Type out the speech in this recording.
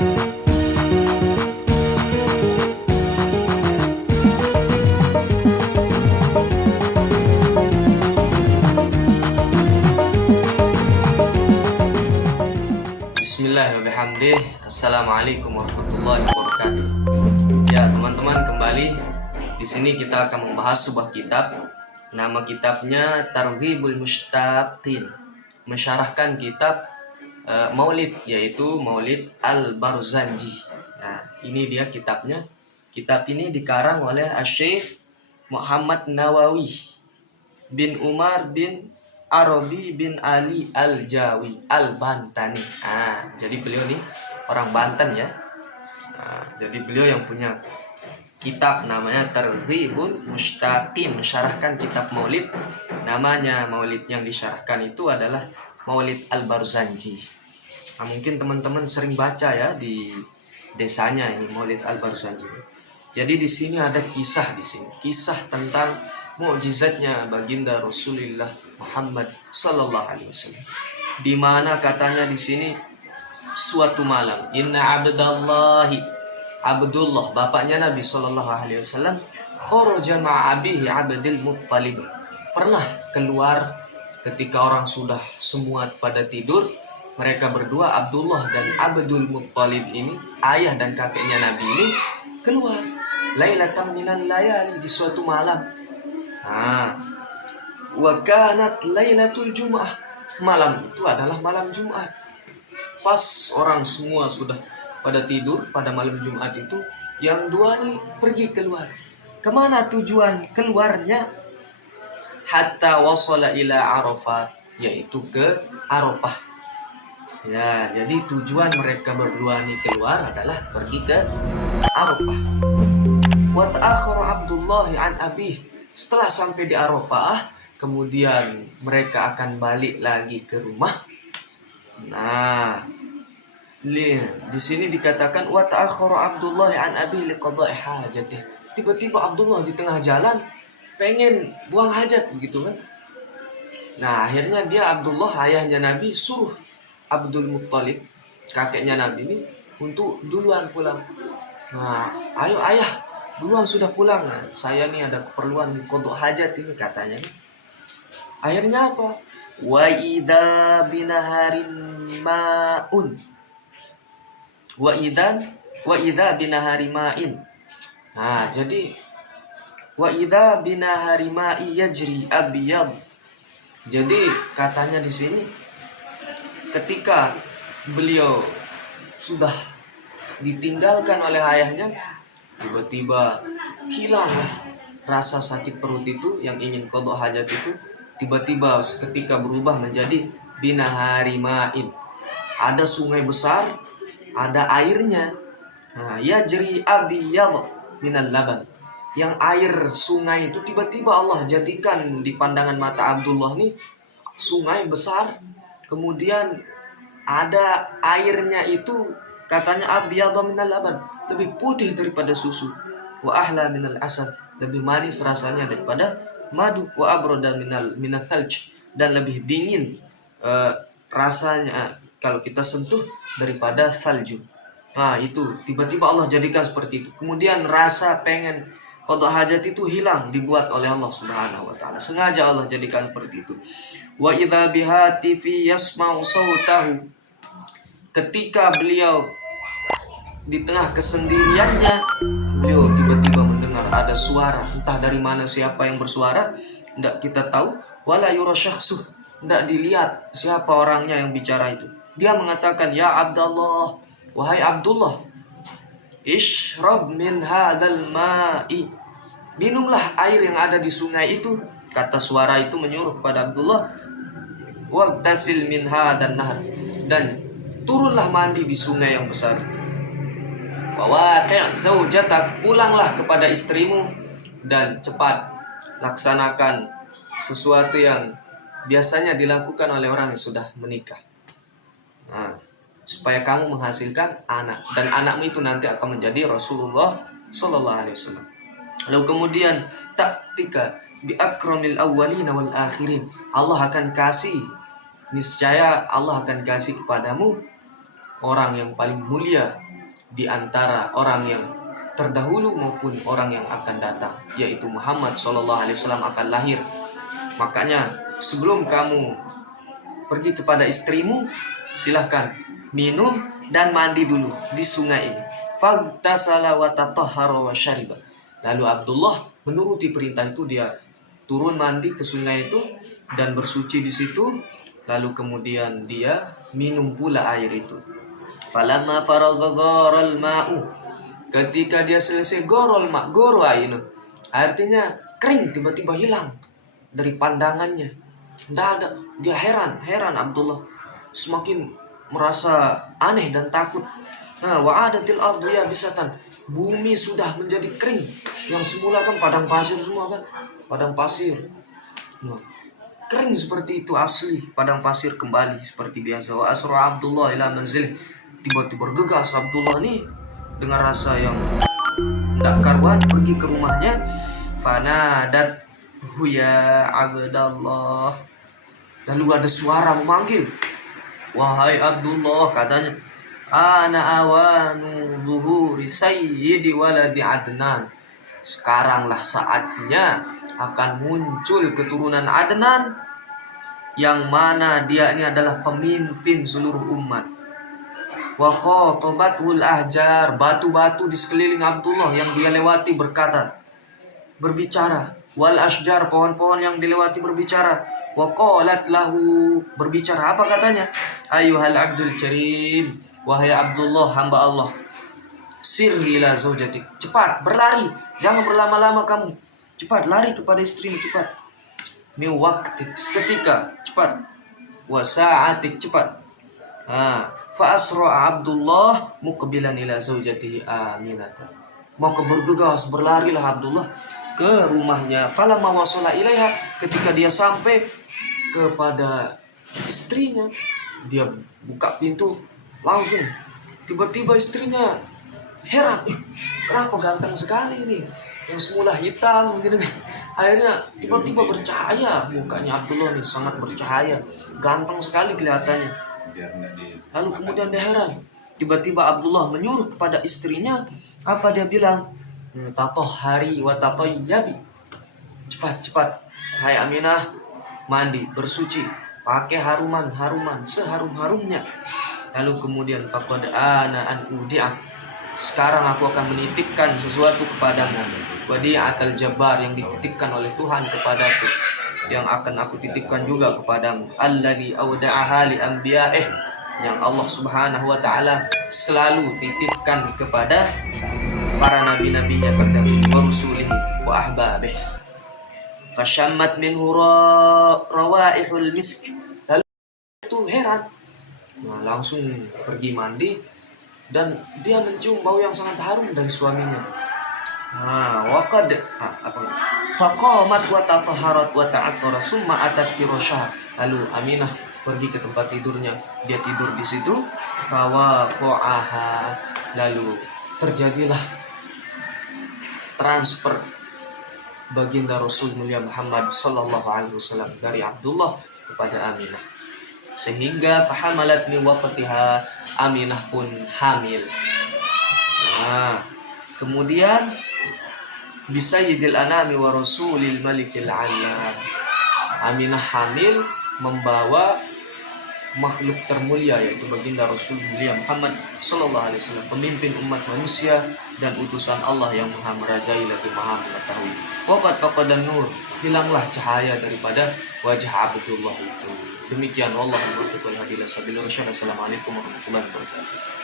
Bismillahirrahmanirrahim. Assalamualaikum warahmatullahi wabarakatuh. Ya teman-teman, kembali di sini kita akan membahas sebuah kitab. Nama kitabnya Targhibul Mushtaqin, mensyarahkan kitab Maulid, yaitu Maulid Al-Barzanji. Nah, ini dia kitabnya. Kitab ini dikarang oleh Asy-Syaikh Muhammad Nawawi bin Umar bin Arabi bin Ali Al-Jawi Al-Bantani. Jadi beliau nih orang Banten ya. Jadi beliau yang punya kitab namanya Targhibul Mushtaqin, mensyarahkan kitab Maulid. Namanya Maulid yang disyarahkan itu adalah Maulid Al-Barzanji. Mungkin teman-teman sering baca ya di desanya ini Maulid Al-Barzanji. Jadi di sini ada kisah tentang mukjizatnya baginda Rasulullah Muhammad sallallahu alaihi wasallam. Di mana katanya di sini suatu malam, inna Abdullah bapaknya Nabi sallallahu alaihi wasallam, kharaja ma'abihi Abdul Muttalib, pernah keluar ketika orang sudah semua pada tidur. Mereka berdua, Abdullah dan Abdul Muttalib ini, ayah dan kakeknya Nabi ini, keluar lailatan minal layali, di suatu malam. Wa kanat lailatul Jum'ah, malam itu adalah malam Jumat. Pas orang semua sudah pada tidur pada malam Jumat itu, yang dua nih pergi keluar. Kemana tujuan keluarnya? Hatta wasala ila Arafat, yaitu ke Arafah. Ya, jadi tujuan mereka berdua nih keluar adalah pergi ke Arafah. Wa ta'akhkhara Abdullah an abih, setelah sampai di Arafah, kemudian mereka akan balik lagi ke rumah. Nah, di sini dikatakan wa ta'akhkhara Abdullah an abih liqada'i hajatih. Tiba-tiba Abdullah di tengah jalan pengen buang hajat begitu kan. Nah, akhirnya dia Abdullah, ayahnya Nabi, suruh Abdul Muttalib, kakeknya Nabi ini, untuk duluan pulang. Nah, ayo ayah, duluan sudah pulang. Nah, saya nih ada keperluan qada hajat ini katanya. Akhirnya apa? Wa idza binaharin ma'un. Wa idza binahari ma'in. Nah, jadi wa idza binahari ma'i yajri abyad. Jadi katanya di sini, ketika beliau sudah ditinggalkan oleh ayahnya, tiba-tiba hilanglah rasa sakit perut itu, yang ingin qada hajat itu tiba-tiba ketika berubah menjadi binahari ma'in. Ada sungai besar, ada airnya. Nah, yajri abyad minal laban, yang air sungai itu tiba-tiba Allah jadikan di pandangan mata Abdullah nih sungai besar. Kemudian ada airnya itu katanya abyadha minal laban, lebih putih daripada susu. Wa ahla minal asad, lebih manis rasanya daripada madu. Wa abrada minal thalj, dan lebih dingin rasanya kalau kita sentuh daripada salju. Nah, itu tiba-tiba Allah jadikan seperti itu. Kemudian rasa pengen qada hajat itu hilang, dibuat oleh Allah Subhanahu wa taala. Sengaja Allah jadikan seperti itu. Wa idza bihatifi yasma'u sautahu, ketika beliau di tengah kesendiriannya, beliau tiba-tiba mendengar ada suara, entah dari mana, siapa yang bersuara, tidak kita tahu. Wala yura syakhsuh, tidak dilihat siapa orangnya yang bicara itu. Dia mengatakan, ya Abdullah, wahai Abdullah, ishrab min hadzal ma'i, minumlah air yang ada di sungai itu. Kata suara itu menyuruh kepada Abdullah, wagtasil min hadzal nahar, dan turunlah mandi di sungai yang besar. Wawati' zaujatak, pulanglah kepada istrimu dan cepat laksanakan sesuatu yang biasanya dilakukan oleh orang yang sudah menikah. Nah, supaya kamu menghasilkan anak, dan anakmu itu nanti akan menjadi Rasulullah sallallahu alaihi wasallam. Lalu kemudian taktika bi akramil awwalin wal akhirin, Allah akan kasih, niscaya Allah akan kasih kepadamu orang yang paling mulia di antara orang yang terdahulu maupun orang yang akan datang, yaitu Muhammad SAW akan lahir. Makanya sebelum kamu pergi kepada istrimu, silahkan minum dan mandi dulu di sungai ini. Fagtasala wa tatahhara wa syariba. Lalu Abdullah menuruti perintah itu, dia turun mandi ke sungai itu dan bersuci di situ. Lalu kemudian dia minum pula air itu. Falamma faragha gharal ma'u. Ketika dia selesai goro air, artinya kering, tiba-tiba hilang dari pandangannya. Tidak ada. Dia heran Abdullah. Semakin merasa aneh dan takut. Wa'adatil ardu yabisatan. Bumi sudah menjadi kering. Yang semula kan padang pasir semua kan. Padang pasir. Kering seperti itu asli. Padang pasir kembali seperti biasa. Wa asra Abdullah ila manzilih. Tiba-tiba bergegas Abdullah nih dengan rasa yang tidak karuan pergi ke rumahnya. Fanadat ya Abdullah. Lalu ada suara memanggil. Wahai Abdullah, katanya, ana awanu zuhuri sayyidi waladi Adnan. Sekaranglah saatnya akan muncul keturunan Adnan, yang mana dia ini adalah pemimpin seluruh umat. Wa khatabatul ahjar. Batu-batu di sekeliling Abdullah yang dia lewati berbicara. Wal ashjar, pohon-pohon yang dilewati berbicara. Wa qalat lahu, berbicara apa katanya? Ayuhal abdul karim, wahai Abdullah hamba Allah, sir ila zaujatik, cepat berlari, jangan berlama-lama kamu, cepat lari kepada istrimu, cepat. Min waqtik, seketika, cepat. Wa sa'atik, cepat. Fa asra Abdullah muqbilan ila zaujatihi Aminah. Maka bergegas berlarilah Abdullah ke rumahnya. Falamma wasala ilaiha, ketika dia sampai kepada istrinya, dia buka pintu, langsung tiba-tiba istrinya heran, kenapa ganteng sekali ini, yang semula hitam gitu. Akhirnya tiba-tiba bercahaya mukanya Abdullah nih, sangat bercahaya, ganteng sekali kelihatannya. Lalu kemudian dia heran, tiba-tiba Abdullah menyuruh kepada istrinya, apa dia bilang? Tatohari wa tatoyyabi, cepat-cepat hai Aminah, mandi, bersuci, pakai haruman seharum-harumnya. Lalu kemudian faqad ana an udi'ak, sekarang aku akan menitipkan sesuatu kepadamu. Wadi'atal jabbar, yang dititipkan oleh Tuhan kepadaku, yang akan aku titipkan juga kepadamu. Alladzi auda'aha li anbiya'ih, yang Allah Subhanahu wa taala selalu titipkan kepada para nabi-nabinya terdahulu, wa rusulihi wa ahbabih. Fasyammat minhu rawaihul misk. Lalu itu heran, langsung pergi mandi dan dia mencium bau yang sangat harum dari suaminya. Faqamat wa tatahharat wa ta'athara summa atat firasha. Lalu Aminah pergi ke tempat tidurnya, dia tidur di situ. Fawaqa'aha, lalu terjadilah transfer baginda Rasul mulia Muhammad sallallahu alaihi wasallam dari Abdullah kepada Aminah, sehingga fahamalat min waqtiha, Aminah pun hamil. Kemudian bisayyidil anami wa rasulil malikil alam, Aminah hamil membawa makhluk termulia, yaitu baginda Rasul mulia Muhammad sallallahu alaihi wasallam, pemimpin umat manusia dan utusan Allah yang maha merajai lagi maha mengetahui. Waqad faqadan nur, hilanglah cahaya daripada wajah Abdullah itu. Demikian, wallahu muwaffiq wal hadi ila sabilir rasyad. Assalamualaikum warahmatullahi wabarakatuh.